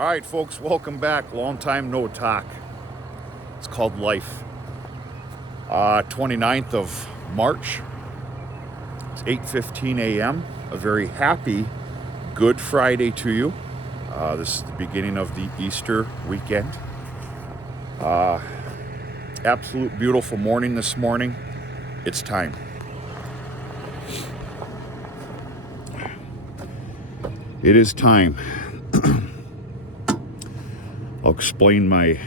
All right, folks, welcome back. Long time no talk. It's called life. 29th of March. It's 8:15 a.m. A very happy Good Friday to you. This is the beginning of the Easter weekend. Absolute beautiful morning this morning. It's time. It is time. I'll explain my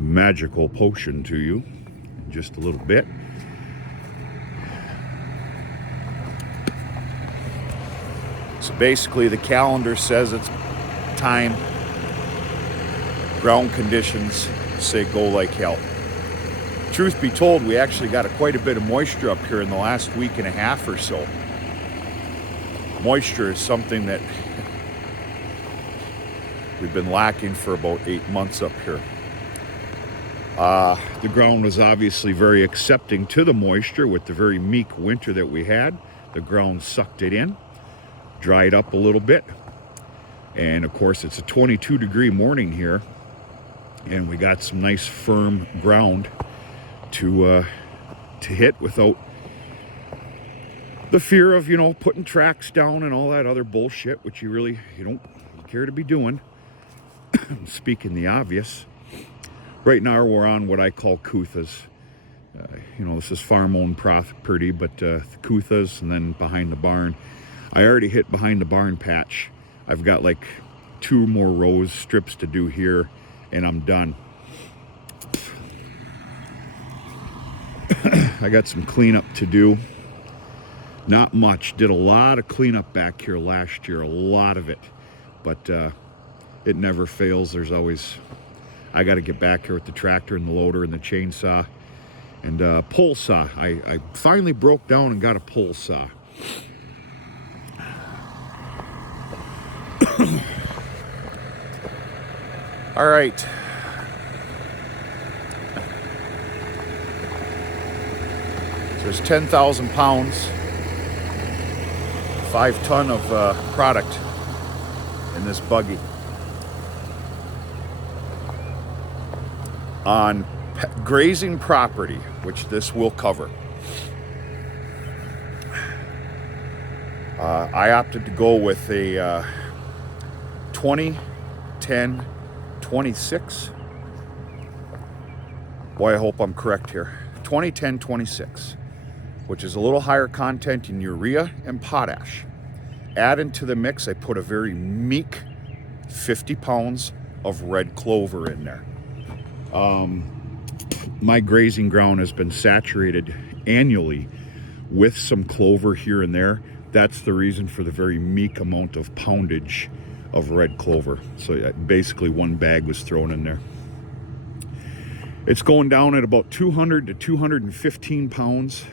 magical potion to you in just a little bit. So basically the calendar says it's time. Ground conditions say go like hell. Truth be told, we actually got quite a bit of moisture up here in the last week and a half or so. Moisture is something that we've been lacking for about 8 months up here. The ground was obviously very accepting to the moisture with the very meek winter that we had. The ground sucked it in, dried up a little bit. And of course, it's a 22-degree morning here. And we got some nice firm ground to hit without the fear of, putting tracks down and all that other bullshit, which you don't care to be doing. Speaking the obvious. Right now we're on what I call Kuthas. This is farm-owned property, but the Kuthas and then behind the barn. I already hit behind the barn patch. I've got like 2 more rows strips to do here and I'm done. I got some cleanup to do. Not much. Did a lot of cleanup back here last year, a lot of it. But it never fails. There's always, I got to get back here with the tractor and the loader and the chainsaw and pole saw. I finally broke down and got a pole saw. All right. So there's 10,000 pounds, 5 ton of product in this buggy. On grazing property, which this will cover. I opted to go with a 20-10-26. Boy, I hope I'm correct here. 20-10-26, which is a little higher content in urea and potash. Add into the mix, I put a very meek 50 pounds of red clover in there. My grazing ground has been saturated annually with some clover here and there. That's the reason for the very meek amount of poundage of red clover. So basically 1 bag was thrown in there. It's going down at about 200 to 215 pounds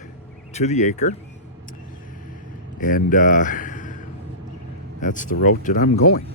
to the acre. And that's the route that I'm going.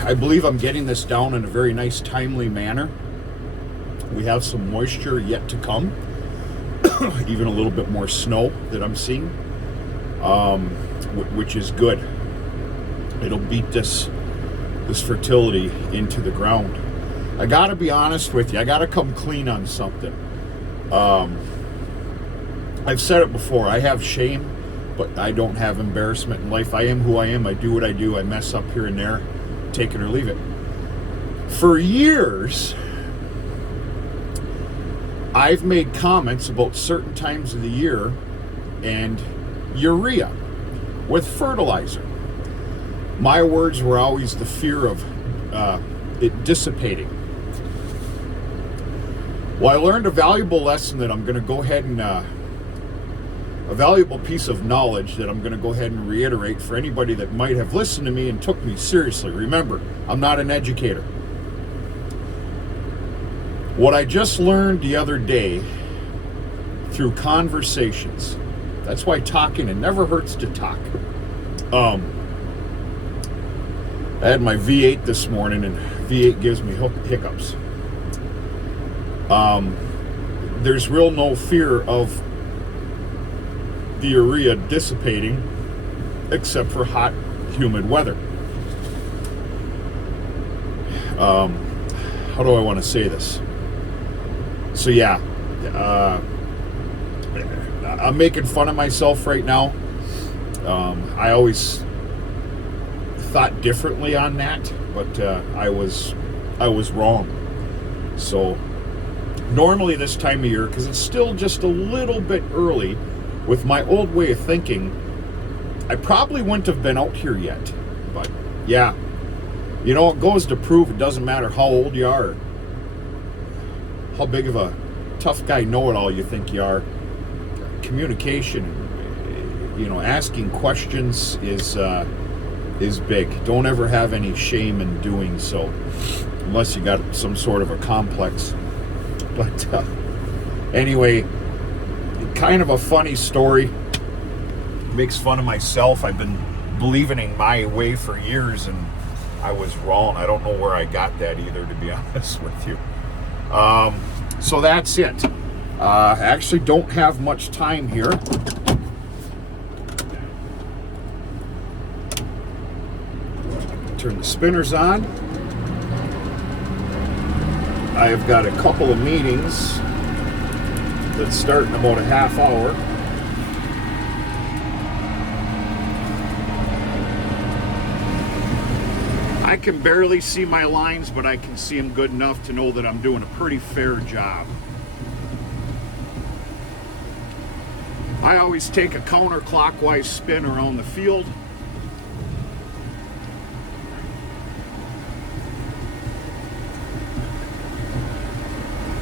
I believe I'm getting this down in a very nice, timely manner. We have some moisture yet to come, even a little bit more snow that I'm seeing, which is good. It'll beat this fertility into the ground. I gotta be honest with you. I gotta come clean on something. I've said it before. I have shame, but I don't have embarrassment in life. I am who I am. I do what I do. I mess up here and there. Take it or leave it. For years, I've made comments about certain times of the year and urea with fertilizer. My words were always the fear of it dissipating. Well, I learned a valuable lesson that I'm going to go ahead and a valuable piece of knowledge that I'm going to go ahead and reiterate for anybody that might have listened to me and took me seriously. Remember, I'm not an educator. What I just learned the other day through conversations, that's why talking, it never hurts to talk. I had my V8 this morning, and V8 gives me hiccups. There's real no fear of the urea dissipating except for hot, humid weather. How do I want to say this? So yeah, I'm making fun of myself right now. I always thought differently on that, but I was wrong. So normally this time of year, because it's still just a little bit early, with my old way of thinking, I probably wouldn't have been out here yet. But yeah, you know, it goes to prove it doesn't matter how old you are, or how big of a tough guy know-it-all you think you are. Communication, you know, asking questions is big. Don't ever have any shame in doing so, unless you got some sort of a complex. But anyway, kind of a funny story. Makes fun of myself. I've been believing in my way for years, and I was wrong. I don't know where I got that either, to be honest with you. So that's it. I actually don't have much time here. Turn the spinners on. I have got a couple of meetings that start in about a half hour. I can barely see my lines, but I can see them good enough to know that I'm doing a pretty fair job. I always take a counterclockwise spin around the field.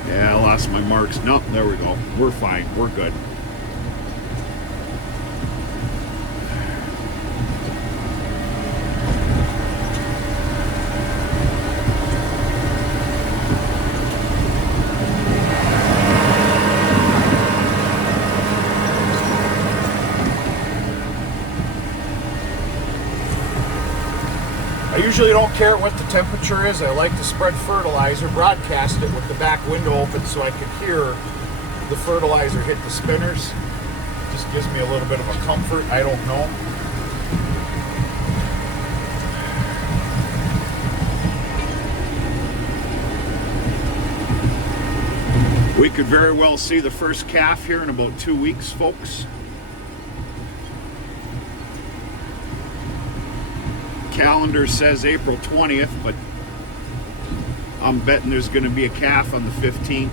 Yeah, I lost my marks. Nope, there we go. We're fine. We're good. I usually don't care what the temperature is. I like to spread fertilizer, broadcast it with the back window open so I can hear the fertilizer hit the spinners. Just gives me a little bit of a comfort. I don't know. We could very well see the first calf here in about 2 weeks, folks. Calendar says April 20th, but I'm betting there's going to be a calf on the 15th.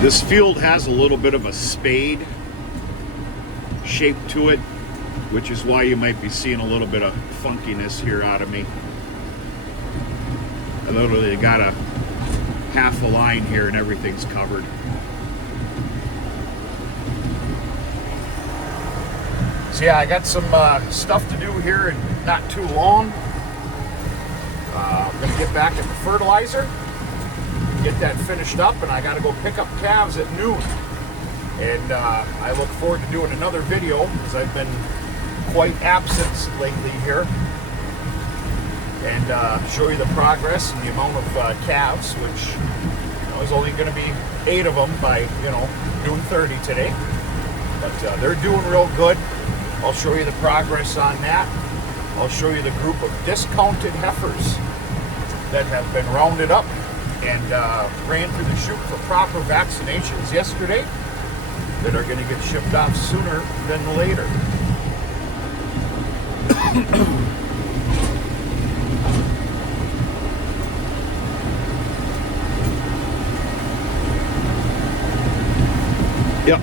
This field has a little bit of a spade shape to it, which is why you might be seeing a little bit of funkiness here out of me. I literally got a half a line here and everything's covered. So yeah, I got some stuff to do here in not too long. I'm gonna get back at the fertilizer, get that finished up, and I gotta go pick up calves at noon. And I look forward to doing another video, because I've been quite absent lately here, and show you the progress and the amount of calves, which, you know, is only going to be 8 of them by, you know, noon 30 today. But they're doing real good. I'll show you the progress on that. I'll show you the group of discounted heifers that have been rounded up and ran through the chute for proper vaccinations yesterday, that are going to get shipped off sooner than later. Yep.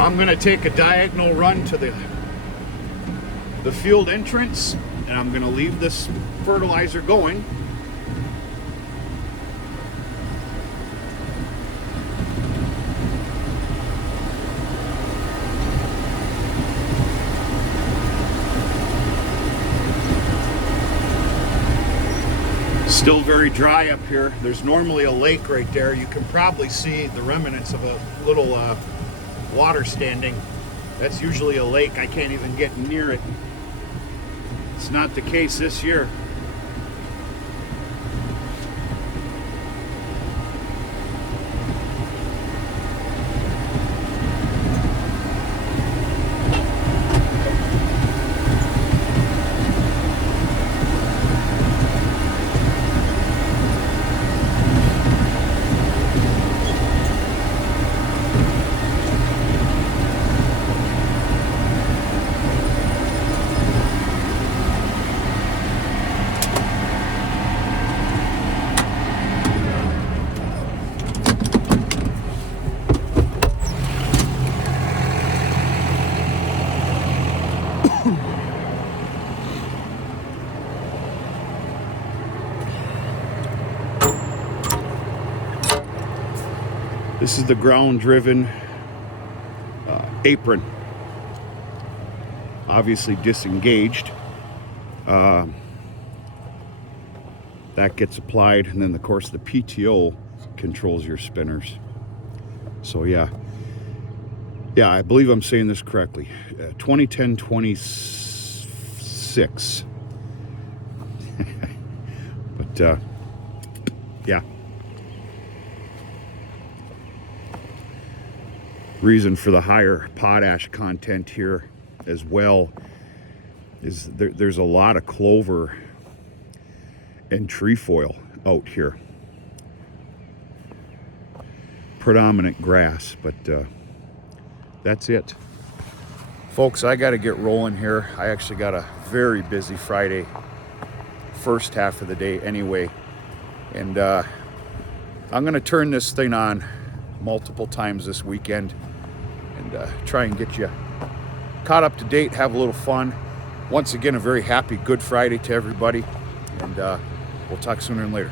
I'm going to take a diagonal run to the the field entrance, and I'm going to leave this fertilizer going. Still very dry up here. There's normally a lake right there. You can probably see the remnants of a little water standing. That's usually a lake. I can't even get near it. It's not the case this year. This is the ground-driven apron, obviously disengaged. That gets applied, and then of course the PTO controls your spinners. So yeah, I believe I'm saying this correctly. 2010-26. But yeah. Reason for the higher potash content here as well is there's a lot of clover and trefoil out here. Predominant grass, but that's it. Folks, I got to get rolling here. I actually got a very busy Friday, first half of the day anyway. And I'm going to turn this thing on multiple times this weekend and try and get you caught up to date, have a little fun. Once again, a very happy Good Friday to everybody, and we'll talk sooner and later.